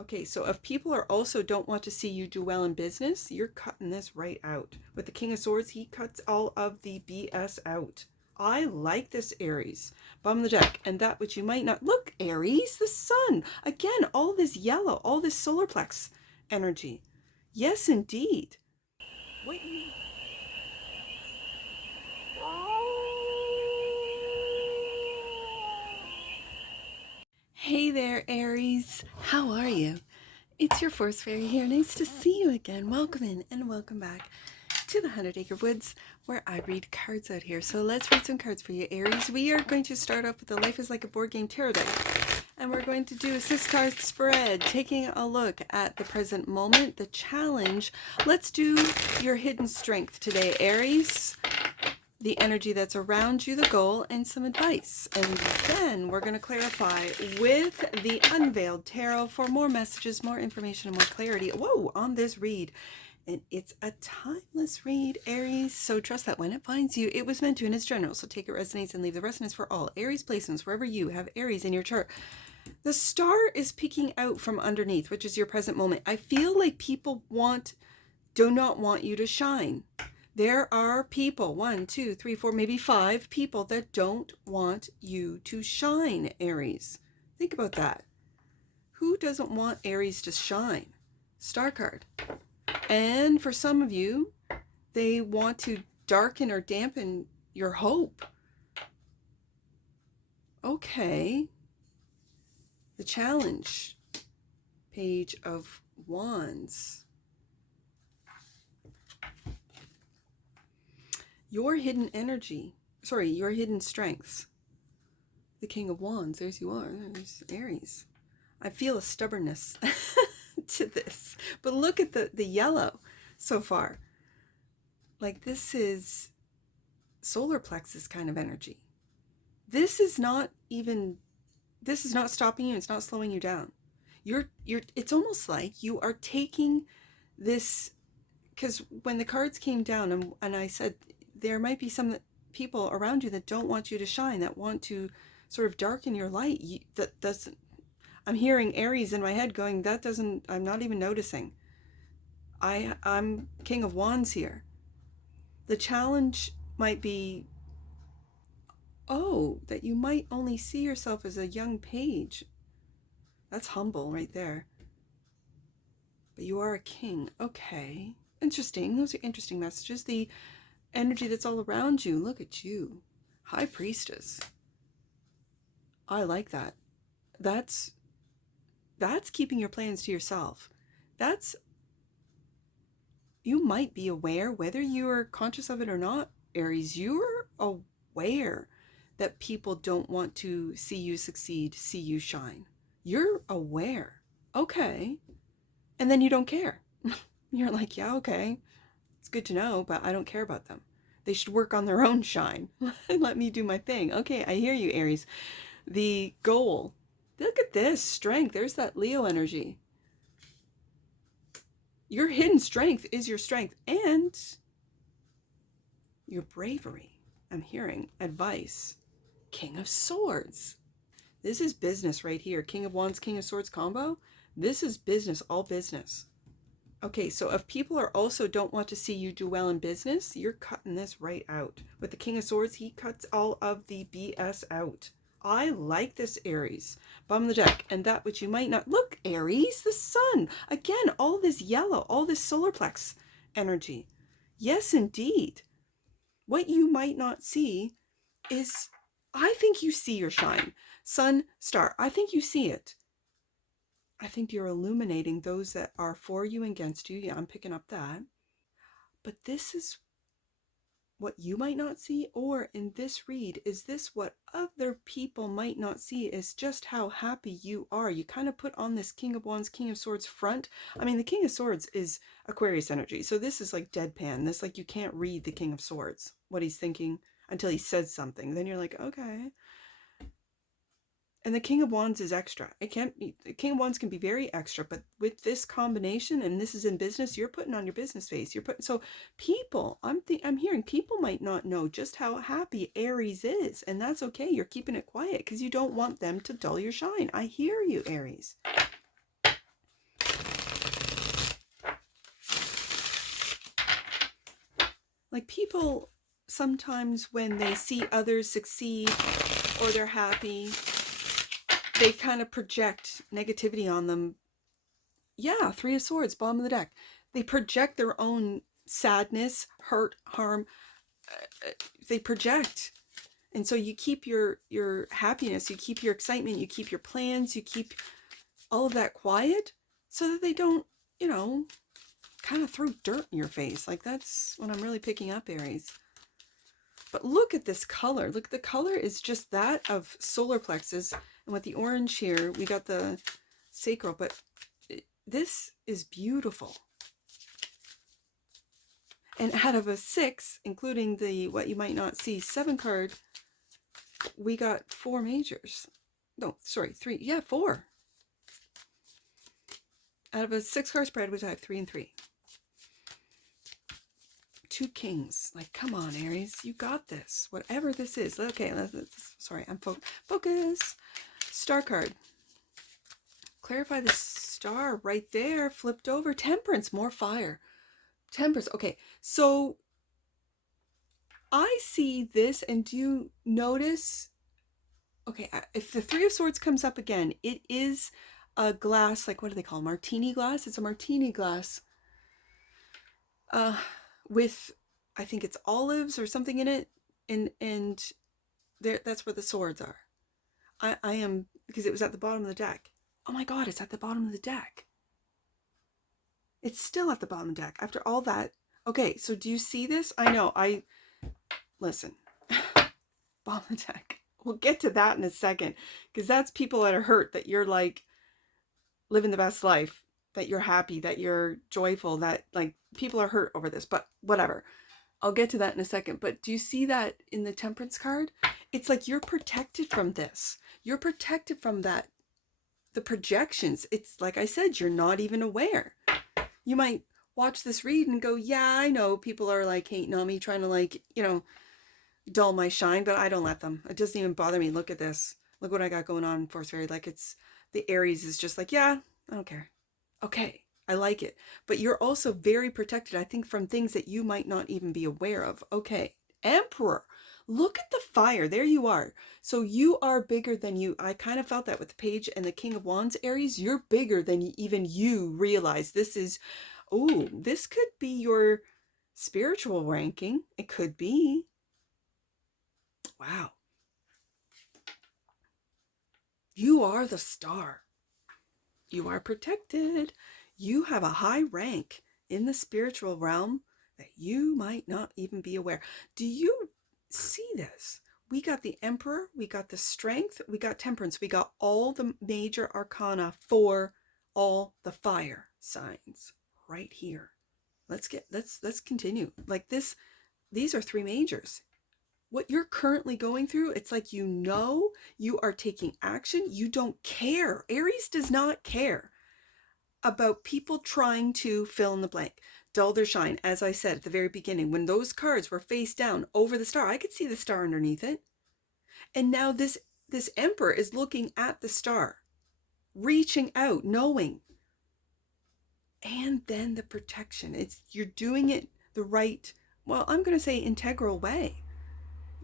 Okay, so if people are also don't want to see you do well in business, you're cutting this right out. With the King of Swords, he cuts all of the BS out. I like this, Aries. Bottom of the deck, and that which you might not. Look, Aries, the sun. Again, all this yellow, all this solar plex energy. Yes, indeed. What you... Hey there, Aries. How are you? It's your Force Fairy here. Nice to see you again. Welcome in and welcome back to the 100 Acre Woods, where I read cards out here. So let's read some cards for you, Aries. We are going to start off with the Life is Like a Board Game Tarot deck. And we're going to do a 6-card spread, taking a look at the present moment, the challenge. Let's do your hidden strength today, Aries. The energy that's around you, the goal, and some advice. And then we're going to clarify with the Unveiled Tarot for more messages, more information, and more clarity. Whoa, on this read. And it's a timeless read, Aries. So trust that when it finds you, it was meant to, and it's general. So take it resonates and leave the rest. And it's for all Aries placements, wherever you have Aries in your chart. The star is peeking out from underneath, which is your present moment. I feel like people do not want you to shine. There are people, 1, 2, 3, 4, maybe 5 people that don't want you to shine, Aries. Think about that. Who doesn't want Aries to shine? Star card. And for some of you, they want to darken or dampen your hope. Okay. The challenge. Page of Wands. Your hidden energy, your hidden strengths. The King of Wands, there's you are, there's Aries. I feel a stubbornness to this, but look at the yellow so far. Like this is solar plexus kind of energy. This is not stopping you, it's not slowing you down. It's almost like you are taking this, because when the cards came down and I said, there might be some people around you that don't want you to shine, that want to sort of darken your light. I'm hearing Aries in my head going, I'm not even noticing. I'm King of Wands here. The challenge might be, that you might only see yourself as a young page. That's humble right there. But you are a king. Okay. Interesting. Those are interesting messages. The energy that's all around you. Look at you. High Priestess. I like that. That's keeping your plans to yourself. You might be aware, whether you are conscious of it or not, Aries, you're aware that people don't want to see you succeed, see you shine. You're aware. Okay. And then you don't care. You're like, yeah, okay. It's good to know, but I don't care about them. They should work on their own shine. Let me do my thing. Okay, I hear you, Aries. The goal. Look at this. Strength. There's that Leo energy. Your hidden strength is your strength and your bravery. I'm hearing advice. King of Swords. This is business right here. King of Wands, King of Swords combo. This is business, all business. Okay, so if people are also don't want to see you do well in business, you're cutting this right out. With the King of Swords, he cuts all of the BS out. I like this, Aries. Bottom of the deck, and that which you might not. Look, Aries, the sun. Again, all this yellow, all this solar plex energy. Yes, indeed. What you might not see is, I think you see your shine. Sun, star, I think you see it. I think you're illuminating those that are for you and against you. Yeah, I'm picking up that. But this is what you might not see, or in this read, is this what other people might not see, is just how happy you are. You kind of put on this King of Wands, King of Swords front. I mean, the King of Swords is Aquarius energy. So this is like deadpan. This, like, you can't read the King of Swords, what he's thinking, until he says something. Then you're like, okay. And the King of Wands is extra. It can't be, the King of Wands can be very extra, but with this combination, and this is in business, you're putting on your business face. So people, I'm hearing people might not know just how happy Aries is, and that's okay. You're keeping it quiet because you don't want them to dull your shine. I hear you, Aries. Like people sometimes when they see others succeed or they're happy, they kind of project negativity on them. Yeah, Three of Swords, bottom of the deck. They project their own sadness, hurt, harm. They project. And so you keep your happiness, you keep your excitement, you keep your plans, you keep all of that quiet so that they don't, you know, kind of throw dirt in your face. Like that's what I'm really picking up, Aries. But look at this color. Look, the color is just that of solar plexus. And with the orange here, we got the sacral. But this is beautiful. And out of a 6, including the, what you might not see, 7 card, we got 4 majors. No, sorry, 3. Yeah, 4. Out of a 6 card spread, which I have 3 and 3. 2 kings. Like, come on, Aries. You got this. Whatever this is. Okay, sorry, I'm focus. Star card. Clarify the star right there. Flipped over. Temperance. More fire. Temperance. Okay, so I see this, and do you notice? Okay, if the Three of Swords comes up again, it is a glass, like, what do they call it? Martini glass? It's a martini glass with, I think it's olives or something in it, and there, that's where the swords are. I am, because it was at the bottom of the deck. Oh my god, it's at the bottom of the deck. It's still at the bottom of the deck after all that. Okay, so do you see this? I know, listen. Bottom of the deck. We'll get to that in a second, because that's people that are hurt, that you're like living the best life, that you're happy, that you're joyful, that like people are hurt over this, but whatever. I'll get to that in a second. But do you see that in the Temperance card? It's like you're protected from this. You're protected from that, the projections. It's like I said, you're not even aware. You might watch this read and go, yeah, I know people are like hating on me, trying to like, you know, dull my shine, but I don't let them. It doesn't even bother me. Look at this. Look what I got going on, Force Fairy. Like, it's the Aries is just like, yeah, I don't care. Okay, I like it. But you're also very protected, I think, from things that you might not even be aware of. Okay, Emperor. Look at the fire. There you are. So you are bigger than you. I kind of felt that with the Page and the King of Wands, Aries. You're bigger than even you realize. This is, oh, this could be your spiritual ranking. It could be. Wow. You are the star. You are protected. You have a high rank in the spiritual realm that you might not even be aware. Do you see this? We got the Emperor, we got the Strength, we got Temperance, we got all the major arcana for all the fire signs right here. Let's continue. Like this, these are 3 majors. What you're currently going through, it's like, you know, you are taking action. You don't care. Aries does not care about people trying to fill in the blank, dull their shine. As I said at the very beginning, when those cards were face down over the star, I could see the star underneath it. And now this Emperor is looking at the star, reaching out, knowing. And then the protection. It's, you're doing it the right, well, I'm going to say integral way.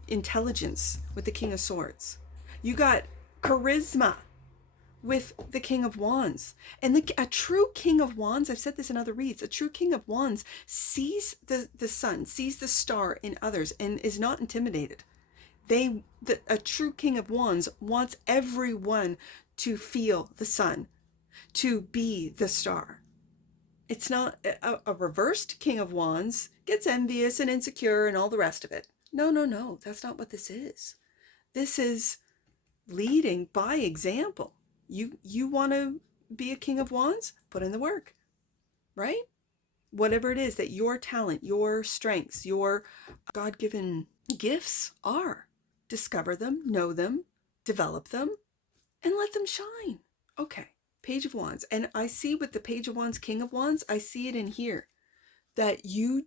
Intelligence with the King of Swords. You got charisma with the King of Wands. And a true King of Wands, I've said this in other reads, a true King of Wands sees the sun, sees the star in others, and is not intimidated. A true King of Wands wants everyone to feel the sun, to be the star. It's not a reversed King of Wands, gets envious and insecure and all the rest of it. No, that's not what this is. This is leading by example. You want to be a King of Wands? Put in the work, right? Whatever it is that your talent, your strengths, your God-given gifts are, discover them, know them, develop them, and let them shine. Okay, Page of Wands. And I see with the Page of Wands, King of Wands, I see it in here that you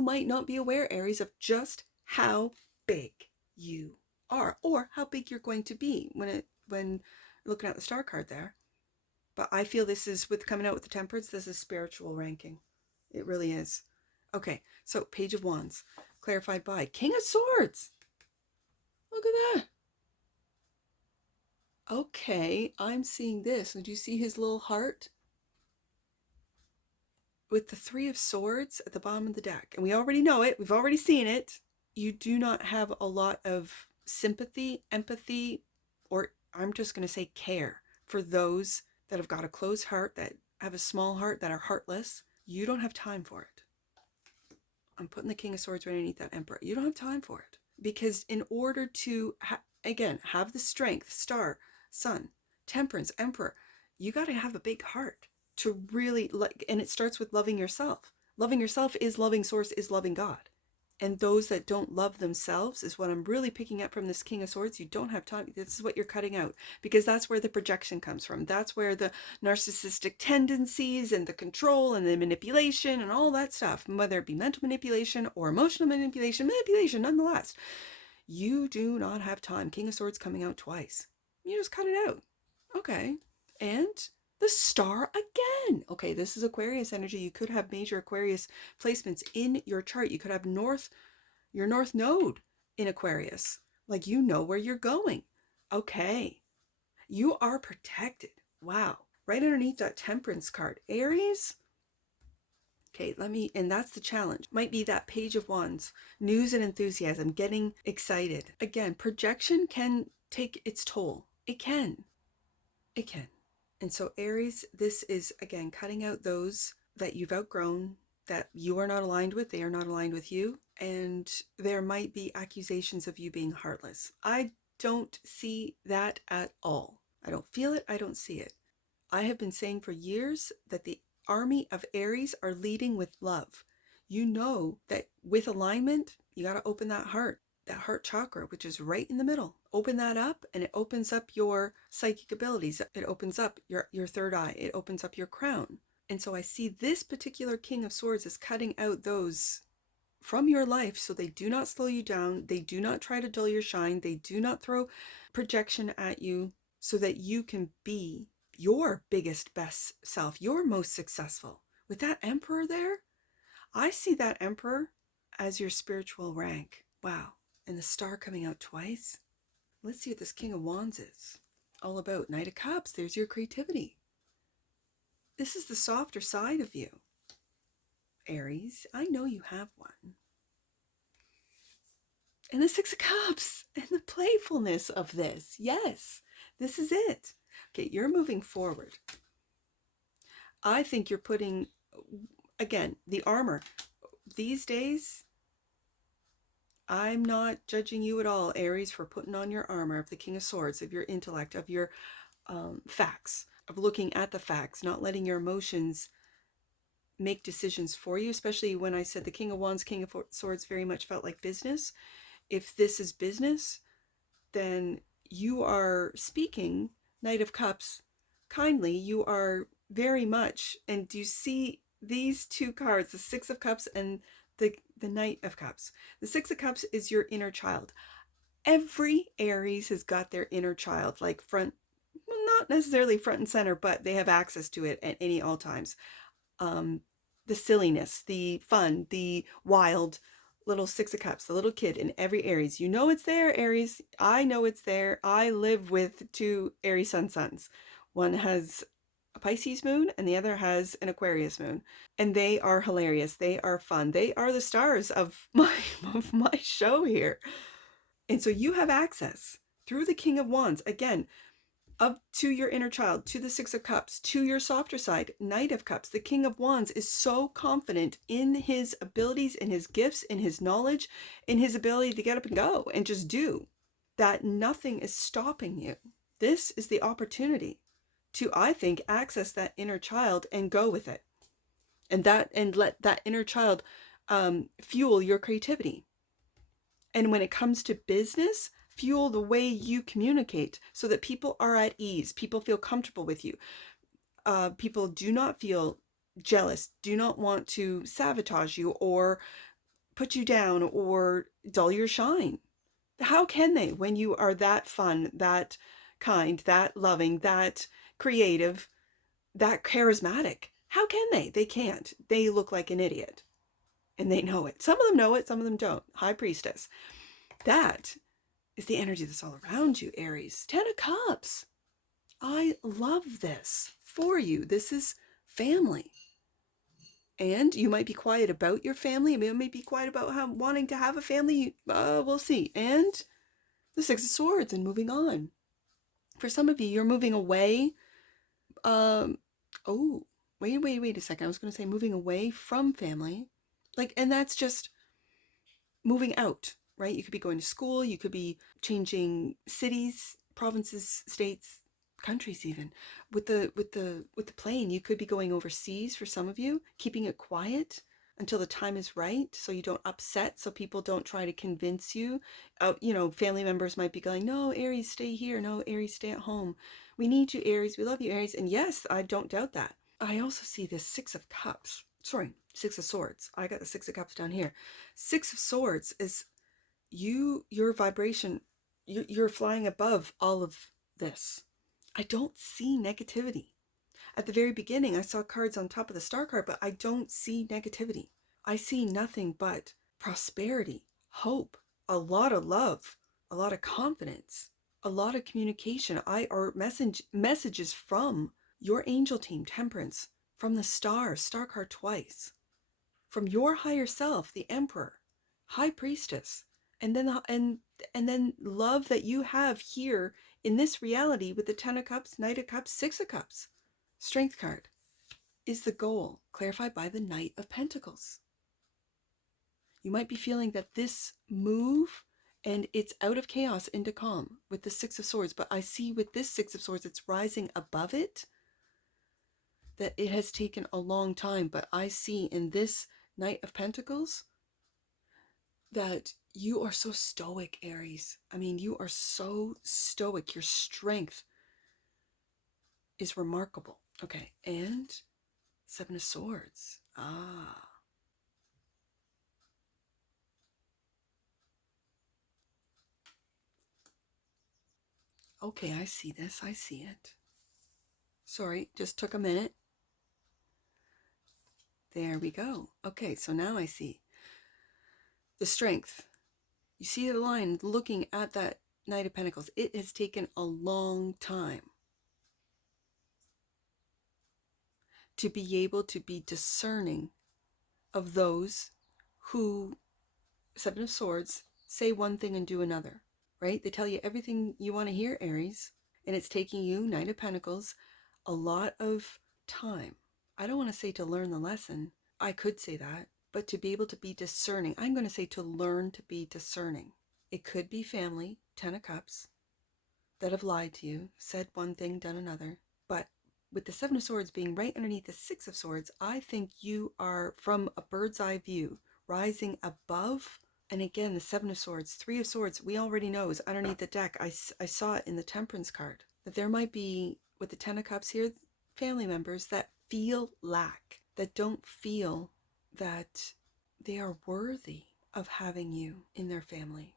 might not be aware, Aries, of just how big you are, or how big you're going to be when looking at the star card there. But I feel this is, with coming out with the Temperance, this is spiritual ranking. It really is. Okay, so Page of Wands, clarified by King of Swords. Look at that. Okay, I'm seeing this. And do you see his little heart? With the Three of Swords at the bottom of the deck. And we already know it. We've already seen it. You do not have a lot of sympathy, empathy, or I'm just going to say care for those that have got a closed heart, that have a small heart, that are heartless. You don't have time for it. I'm putting the King of Swords right underneath that Emperor. You don't have time for it. Because in order to, again, have the strength, Star, Sun, Temperance, Emperor, you got to have a big heart to really, like, and it starts with loving yourself. Loving yourself is loving Source, is loving God. And those that don't love themselves is what I'm really picking up from this King of Swords. You don't have time. This is what you're cutting out, because that's where the projection comes from. That's where the narcissistic tendencies and the control and the manipulation and all that stuff, whether it be mental manipulation or emotional manipulation nonetheless. You do not have time. King of Swords coming out twice. You just cut it out. Okay. And the Star again. Okay, this is Aquarius energy. You could have major Aquarius placements in your chart. You could have your North Node in Aquarius. Like, you know where you're going. Okay. You are protected. Wow. Right underneath that Temperance card. Aries. Okay, and that's the challenge. Might be that Page of Wands. News and enthusiasm. Getting excited. Again, projection can take its toll. It can. It can. And so Aries, this is, again, cutting out those that you've outgrown, that you are not aligned with, they are not aligned with you, and there might be accusations of you being heartless. I don't see that at all. I don't feel it, I don't see it. I have been saying for years that the army of Aries are leading with love. You know that with alignment, you got to open that heart chakra, which is right in the middle. Open that up, and it opens up your psychic abilities. It opens up your third eye. It opens up your crown. And so I see this particular King of Swords as cutting out those from your life, so they do not slow you down. They do not try to dull your shine. They do not throw projection at you, so that you can be your biggest, best self, your most successful. With that Emperor there, I see that Emperor as your spiritual rank. Wow. And the Star coming out twice. Let's see what this King of Wands is all about. Knight of Cups, there's your creativity. This is the softer side of you, Aries. I know you have one. And the Six of Cups, and the playfulness of this. Yes, this is it. Okay, you're moving forward. I think you're putting, again, the armor. These days, I'm not judging you at all, Aries, for putting on your armor of the King of Swords, of your intellect, of your facts, of looking at the facts, not letting your emotions make decisions for you, especially when I said the King of Wands, King of Swords very much felt like business. If this is business, then you are speaking, Knight of Cups, kindly. You are very much, and do you see these two cards, the Six of Cups and the Knight of Cups? The Six of Cups is your inner child. Every Aries has got their inner child, like not necessarily front and center, but they have access to it at all times. The silliness, the fun, the wild little Six of Cups, the little kid in every Aries. You know it's there, Aries. I know it's there. I live with two Aries suns. One has a Pisces moon and the other has an Aquarius moon. And they are hilarious. They are fun. They are the stars of my show here. And so you have access through the King of Wands, again, up to your inner child, to the Six of Cups, to your softer side, Knight of Cups. The King of Wands is so confident in his abilities, in his gifts, in his knowledge, in his ability to get up and go and just do, that nothing is stopping you. This is the opportunity to, I think, access that inner child and go with it. And let that inner child fuel your creativity. And when it comes to business, fuel the way you communicate so that people are at ease. People feel comfortable with you. People do not feel jealous, do not want to sabotage you or put you down or dull your shine. How can they when you are that fun, that kind, that loving, that creative, that charismatic? How can they? They can't. They look like an idiot. And they know it. Some of them know it, some of them don't. High Priestess. That is the energy that's all around you, Aries. 10 of Cups. I love this for you. This is family. And you might be quiet about your family. You might be quiet about wanting to have a family. We'll see. And the Six of Swords and moving on. For some of you, you're moving away. Oh, wait a second. I was going to say moving away from family. And that's just moving out, right? You could be going to school. You could be changing cities, provinces, states, countries even. With the plane, you could be going overseas for some of you, keeping it quiet until the time is right so you don't upset, so people don't try to convince you. Family members might be going, no, Aries, stay here. No, Aries, stay at home. We need you, Aries. We love you, Aries. And yes, I don't doubt that. I also see this Six of Cups. Sorry, Six of Swords. I got the Six of Cups down here. Six of Swords is your vibration. You're flying above all of this. I don't see negativity. At the very beginning, I saw cards on top of the star card, but I don't see negativity. I see nothing but prosperity, hope, a lot of love, a lot of confidence, a lot of communication. Or messages from your angel team, Temperance, from the star card twice, from your higher self, the Emperor, High Priestess, and then love that you have here in this reality with the Ten of Cups, Knight of Cups, Six of Cups. Strength card is the goal, clarified by the Knight of Pentacles. You might be feeling that this move, and it's out of chaos into calm with the Six of Swords, but I see with this Six of Swords, it's rising above it, that it has taken a long time, but I see in this Knight of Pentacles that you are so stoic, Aries. I mean, you are so stoic. Your strength is remarkable. Okay, and Seven of Swords. Okay, I see this. I see it. Sorry, just took a minute. There we go. Okay, so now I see the strength. You see the line looking at that Knight of Pentacles. It has taken a long time to be able to be discerning of those who, Seven of Swords, say one thing and do another, right? They tell you everything you want to hear, Aries, and it's taking you, Knight of Pentacles, a lot of time. I don't want to say to learn the lesson. I could say that, but to be able to be discerning. I'm going to say to learn to be discerning. It could be family, Ten of Cups, that have lied to you, said one thing, done another. But with the Seven of Swords being right underneath the Six of Swords, I think you are, from a bird's eye view, rising above. And again, the Seven of Swords, Three of Swords, we already know is underneath the deck. I saw it in the Temperance card, that there might be, with the Ten of Cups here, family members that feel lack, that don't feel that they are worthy of having you in their family,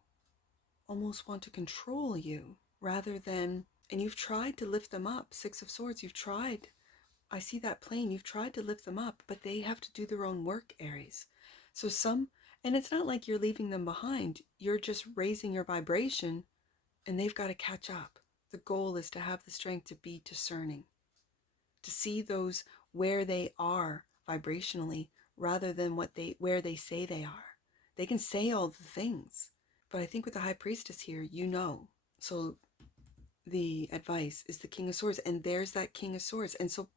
almost want to control you rather than, and you've tried to lift them up. Six of Swords, you've tried. I see that plane. You've tried to lift them up, but they have to do their own work, Aries. So and it's not like you're leaving them behind. You're just raising your vibration and they've got to catch up. The goal is to have the strength to be discerning, to see those where they are vibrationally rather than where they say they are. They can say all the things, but I think with the High Priestess here, you know. So the advice is the King of Swords, and there's that King of Swords. And so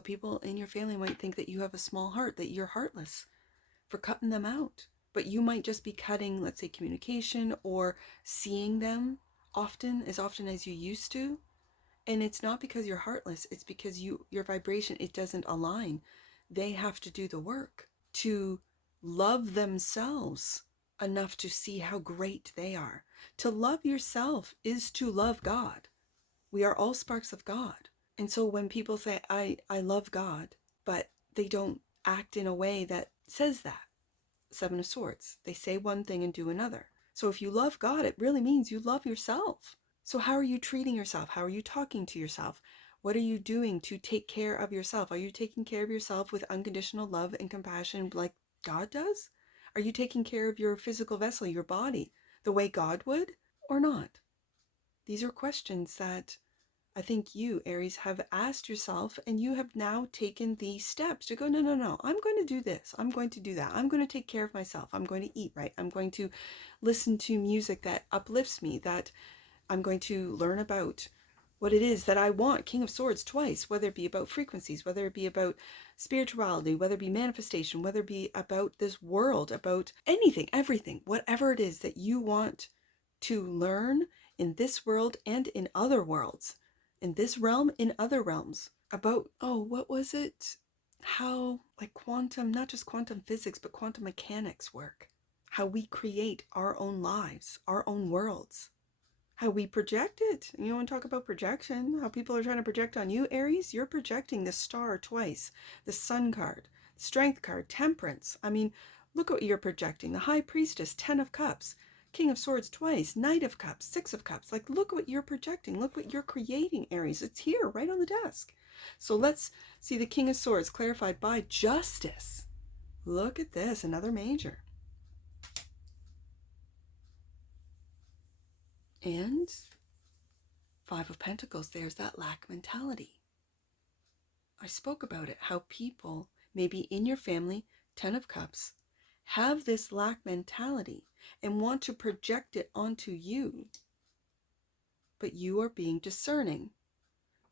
people in your family might think that you have a small heart, that you're heartless for cutting them out. But you might just be cutting, let's say, communication or seeing them as often as you used to. And it's not because you're heartless, it's because your vibration, it doesn't align. They have to do the work to love themselves enough to see how great they are. To love yourself is to love God. We are all sparks of God. And so when people say, I love God, but they don't act in a way that says that, Seven of Swords, they say one thing and do another. So if you love God, it really means you love yourself. So how are you treating yourself? How are you talking to yourself? What are you doing to take care of yourself? Are you taking care of yourself with unconditional love and compassion, like God does? Are you taking care of your physical vessel, your body, the way God would, or not? These are questions that I think you, Aries, have asked yourself, and you have now taken the steps to go, no, no, no, I'm going to do this. I'm going to do that. I'm going to take care of myself. I'm going to eat right. I'm going to listen to music that uplifts me, that I'm going to learn about what it is that I want. King of Swords twice, whether it be about frequencies, whether it be about spirituality, whether it be manifestation, whether it be about this world, about anything, everything, whatever it is that you want to learn in this world and in other worlds, in this realm, in other realms, about, oh, what was it? How, like quantum, not just quantum physics, but quantum mechanics work. How we create our own lives, our own worlds. How we project it. You want to talk about projection? How people are trying to project on you, Aries? You're projecting the star twice, the sun card, strength card, temperance. I mean, look what you're projecting. The high priestess, 10 of cups, king of swords twice, knight of cups, 6 of cups. Like, look what you're projecting. Look what you're creating, Aries. It's here, right on the desk. So let's see the king of swords clarified by justice. Look at this, another major. And 5 of Pentacles, there's that lack mentality. I spoke about it, how people, maybe in your family, 10 of Cups, have this lack mentality and want to project it onto you. But you are being discerning.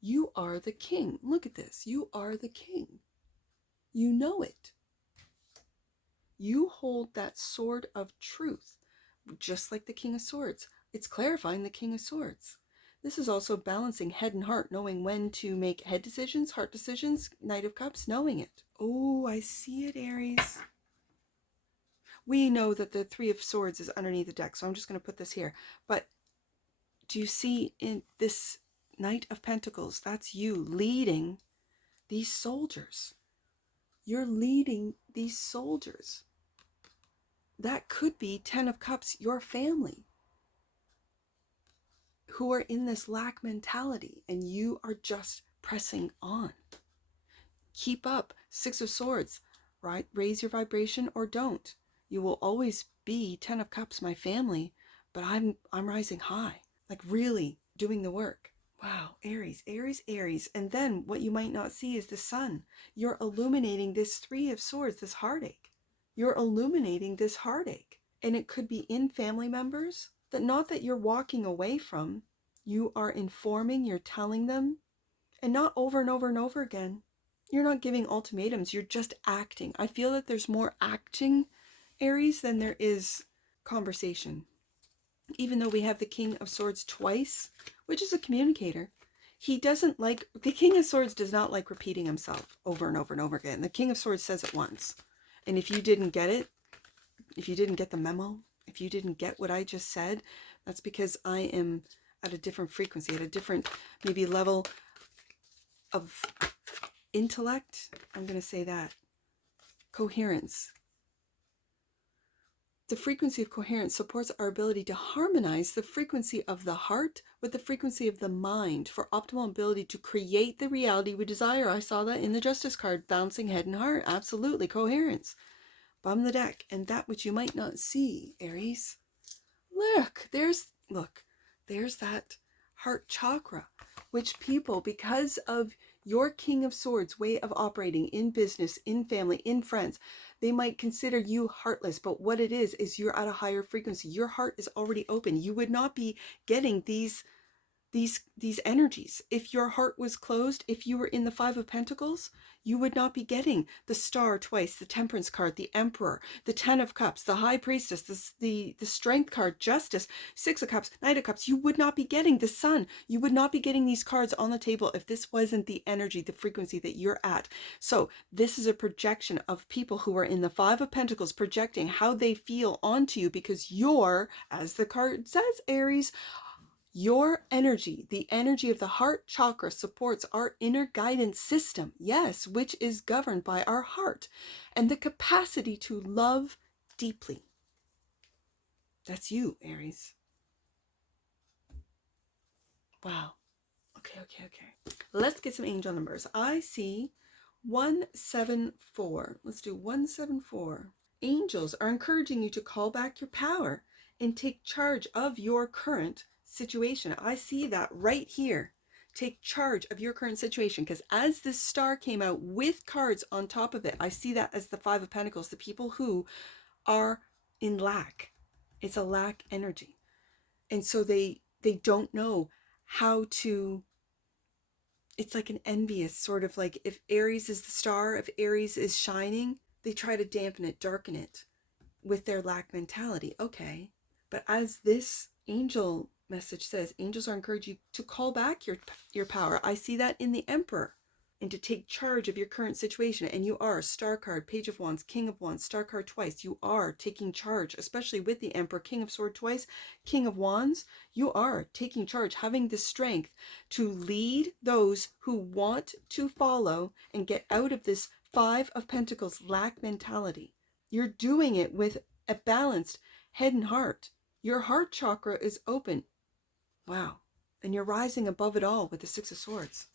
You are the king. Look at this. You are the king. You know it. You hold that sword of truth, just like the King of Swords. It's clarifying the King of Swords. This is also balancing head and heart, knowing when to make head decisions, heart decisions, Knight of Cups, knowing it. Oh, I see it, Aries. We know that the 3 of Swords is underneath the deck, so I'm just going to put this here. But do you see in this Knight of Pentacles, that's you leading these soldiers. You're leading these soldiers. That could be 10 of Cups, your family, who are in this lack mentality, and you are just pressing on. Keep up. 6 of Swords, right? Raise your vibration or don't. You will always be 10 of Cups, my family, but I'm rising high, like really doing the work. Wow, Aries, Aries, Aries. And then what you might not see is the sun. You're illuminating this 3 of Swords, this heartache. You're illuminating this heartache. And it could be in family members that not that you're walking away from, you are informing, you're telling them, and not over and over and over again. You're not giving ultimatums, you're just acting. I feel that there's more acting, Aries, than there is conversation. Even though we have the King of Swords twice, which is a communicator, he doesn't like, the King of Swords does not like repeating himself over and over and over again. The King of Swords says it once. And if you didn't get it, if you didn't get the memo, if you didn't get what I just said, that's because I am at a different frequency, at a different maybe level of intellect. I'm going to say that. Coherence. The frequency of coherence supports our ability to harmonize the frequency of the heart with the frequency of the mind for optimal ability to create the reality we desire. I saw that in the Justice card, bouncing head and heart. Absolutely, coherence. Bum the deck. And that which you might not see, Aries. Look, there's that heart chakra, which people, because of your King of Swords way of operating in business, in family, in friends, they might consider you heartless. But what it is you're at a higher frequency. Your heart is already open. You would not be getting these energies if your heart was closed. If you were in the 5 of Pentacles, you would not be getting the Star twice, the Temperance card, the Emperor, the 10 of Cups, the High Priestess, the Strength card, Justice, 6 of Cups, Knight of Cups. You would not be getting the Sun. You would not be getting these cards on the table if this wasn't the energy, the frequency that you're at. So this is a projection of people who are in the 5 of Pentacles, projecting how they feel onto you, because you're, as the card says, Aries, your energy, the energy of the heart chakra, supports our inner guidance system, yes, which is governed by our heart and the capacity to love deeply. That's you, Aries. Wow. Okay. Let's get some angel numbers. I see 174. Let's do 174. angels are encouraging you to call back your power and take charge of your current situation. I see that right here. Take charge of your current situation, because as this star came out with cards on top of it, I see that as the Five of Pentacles, the people who are in lack. It's a lack energy. And so they don't know how to, it's like an envious sort of, like if Aries is the star, if Aries is shining, they try to dampen it, darken it with their lack mentality. Okay. But as this angel message says, angels are encouraging you to call back your power. I see that in the Emperor, and to take charge of your current situation. And you are Star card, Page of Wands, King of Wands, Star card twice. You are taking charge, especially with the Emperor, King of Sword twice, King of Wands. You are taking charge, having the strength to lead those who want to follow and get out of this Five of Pentacles lack mentality. You're doing it with a balanced head and heart. Your heart chakra is open. Wow. And you're rising above it all with the Six of Swords.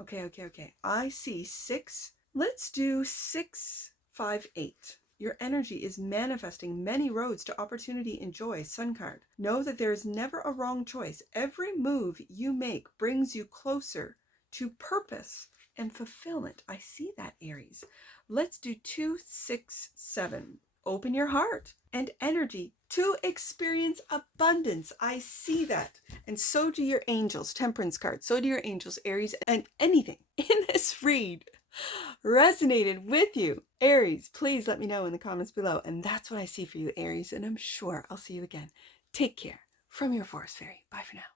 Okay. I see 6. Let's do 6, 5, 8. Your energy is manifesting many roads to opportunity and joy. Sun card. Know that there is never a wrong choice. Every move you make brings you closer to purpose and fulfillment. I see that, Aries. Let's do 2, 6, 7. Open your heart and energy to experience abundance. I see that. And so do your angels, Temperance card. So do your angels, Aries. And anything in this read resonated with you, Aries, please let me know in the comments below. And that's what I see for you, Aries. And I'm sure I'll see you again. Take care from your Forest Fairy. Bye for now.